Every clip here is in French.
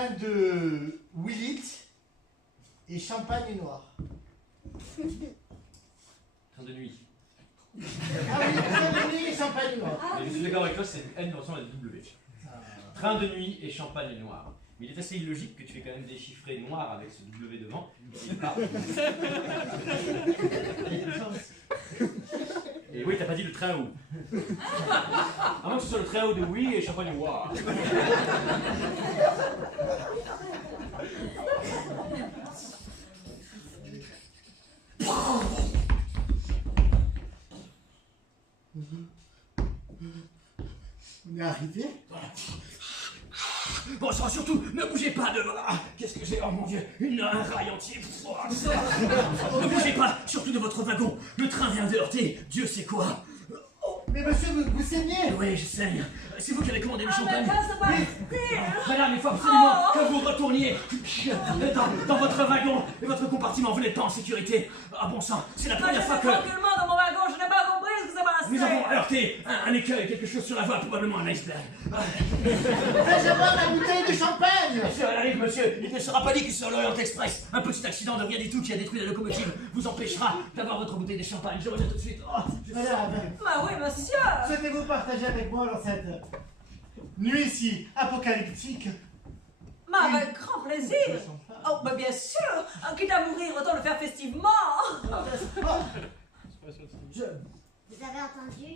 train de Willit et champagne noir. Train de nuit. Ah oui, train de nuit et champagne noir. Mais je suis d'accord avec toi, c'est N ressemble à W. Train de nuit et champagne noir. Mais il est assez illogique que tu fais quand même déchiffrer noir avec ce W devant. Et oui, t'as pas dit le train où. À moins que ce soit le train où de oui et champagne noir. On est arrivé. Bon, ça, surtout, ne bougez pas de là. Qu'est-ce que j'ai? Oh mon Dieu, un rail entier. Ne bougez pas, surtout de votre wagon. Le train vient de heurter, Dieu sait quoi. Mais monsieur, vous saignez. Oui, je saigne. C'est vous qui avez commandé le champagne. Oui. Madame, il faut absolument que vous retourniez dans votre wagon. Et votre compartiment, vous n'êtes pas en sécurité. Ah bon sang, c'est la première fois que... Tranquillement dans mon wagon, je n'ai pas compris ce qui s'est passé. Nous avons heurté un écueil, quelque chose sur la voie, probablement un iceberg. Vais-je avoir ma bouteille de champagne? Monsieur, elle arrive, monsieur. Il ne sera pas dit que sur l'Orient Express, un petit accident de rien du tout qui a détruit la locomotive vous empêchera d'avoir votre bouteille de champagne. Je reviens tout de suite. Oh, Madame, Bah oui, monsieur. souhaitez-vous partager avec moi dans cette nuit-ci apocalyptique? Mais avec grand plaisir. Oh, bah bien sûr. Quitte à mourir, autant le faire festivement. Vous avez entendu?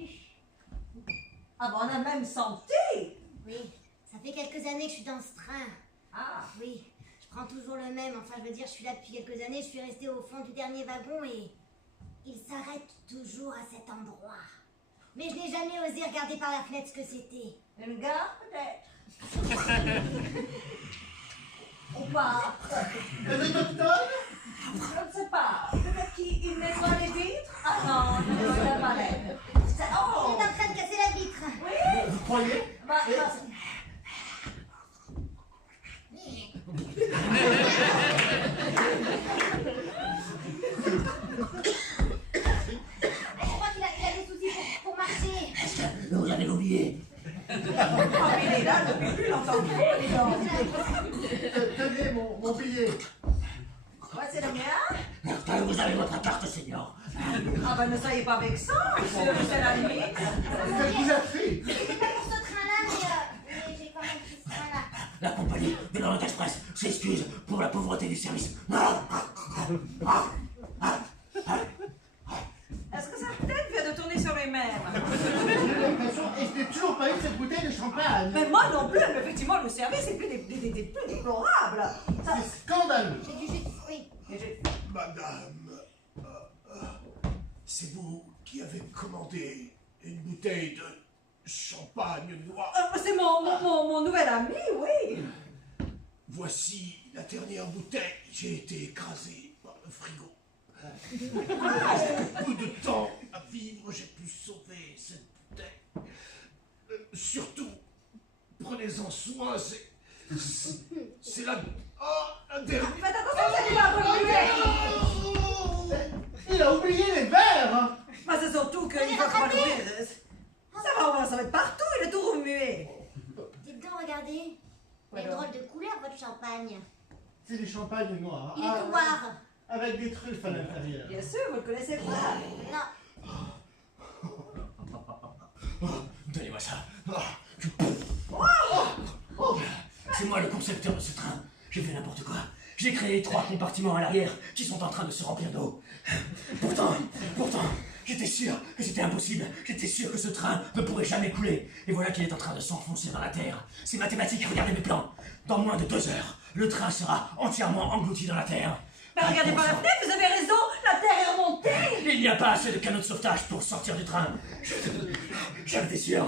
Ah bah on a même senti. Oui, ça fait quelques années que je suis dans ce train. Ah. Oui, je prends toujours le même, enfin je veux dire, je suis là depuis quelques années, je suis restée au fond du dernier wagon et il s'arrête toujours à cet endroit. Mais je n'ai jamais osé regarder par la fenêtre ce que c'était. Une gare peut-être. Ou pas. Un autochtone? Je ne sais pas. Peut-être qu'il nettoie les vitres. Ah non, il nettoie la palette. Il est en train de casser la vitre. Oui. Vous croyez? Bah, Je crois qu'il a des soucis pour marcher. non, vous allez l'oublier. il est là depuis plus longtemps que vous, dis donc. Tenez mon billet. Ouais, c'est le mien. Vous avez votre carte, senior. Ah ben ne soyez pas vexant, monsieur, c'est la limite. Qu'est-ce qui vous a pris? C'était pas pour ce train-là, mais j'ai quand même pris ce train-là. La compagnie de l'Orient Express s'excuse pour la pauvreté du service. Est-ce que sa tête vient de tourner sur lui-même? J'ai l'impression, et je n'ai toujours pas eu cette bouteille de champagne. Mais moi non plus, mais effectivement, le service est plus déplorable. Ça... C'est scandaleux. J'ai dû juste... Oui. Madame, c'est vous qui avez commandé une bouteille de champagne noir. C'est mon nouvel ami, oui. Voici la dernière bouteille. J'ai été écrasé par le frigo. Peu de temps à vivre, j'ai pu sauver cette bouteille. Surtout, prenez-en soin, c'est la... Oh, la dernière... Faites attention, c'est pas remuer. Il a oublié les verres. Mais c'est surtout qu'il va pas l'ouvrir. Ça va être partout, il est tout remué. Dites donc, regardez. Quelle drôle de couleur, votre champagne. C'est du champagne noir. Il est noir. Avec des truffes à l'intérieur. Bien sûr, vous le connaissez pas. Non. Donnez-moi ça. C'est moi le concepteur de ce train. J'ai fait n'importe quoi. J'ai créé 3 compartiments à l'arrière qui sont en train de se remplir d'eau. Pourtant, j'étais sûr que c'était impossible. J'étais sûr que ce train ne pourrait jamais couler. Et voilà qu'il est en train de s'enfoncer dans la terre. C'est mathématique, regardez mes plans. Dans moins de 2 heures, le train sera entièrement englouti dans la terre. Mais regardez par la fenêtre, vous avez raison, la terre est remontée. Il n'y a pas assez de canaux de sauvetage pour sortir du train. J'en étais sûr,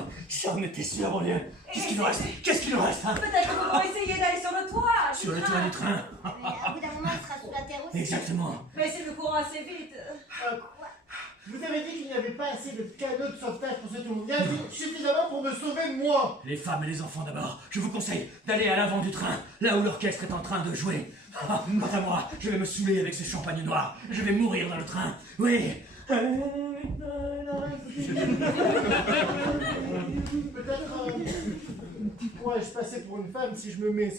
mon Dieu. Qu'est-ce qu'il nous reste? Hein? Peut-être que vous pourrez essayer d'aller sur le toit. Sur le toit du train. Mais à bout d'un moment, il sera sous la terre aussi. Exactement. Mais c'est le courant assez vite. Vous avez dit qu'il n'y avait pas assez de canaux de sauvetage pour ce tour. Il y en a suffisamment pour me sauver moi. Les femmes et les enfants d'abord. Je vous conseille d'aller à l'avant du train, là où l'orchestre est en train de jouer. Quant à moi, je vais me saouler avec ce champagne noir. Je vais mourir dans le train. Oui. Peut-être pourrais-je passer pour une femme si je me mets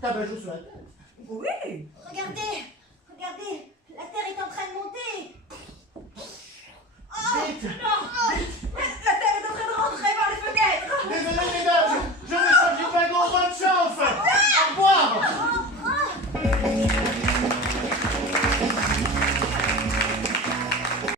Tabajo sur la tête. Oui. Regardez, regardez, la terre est en train de monter. Vite! Non,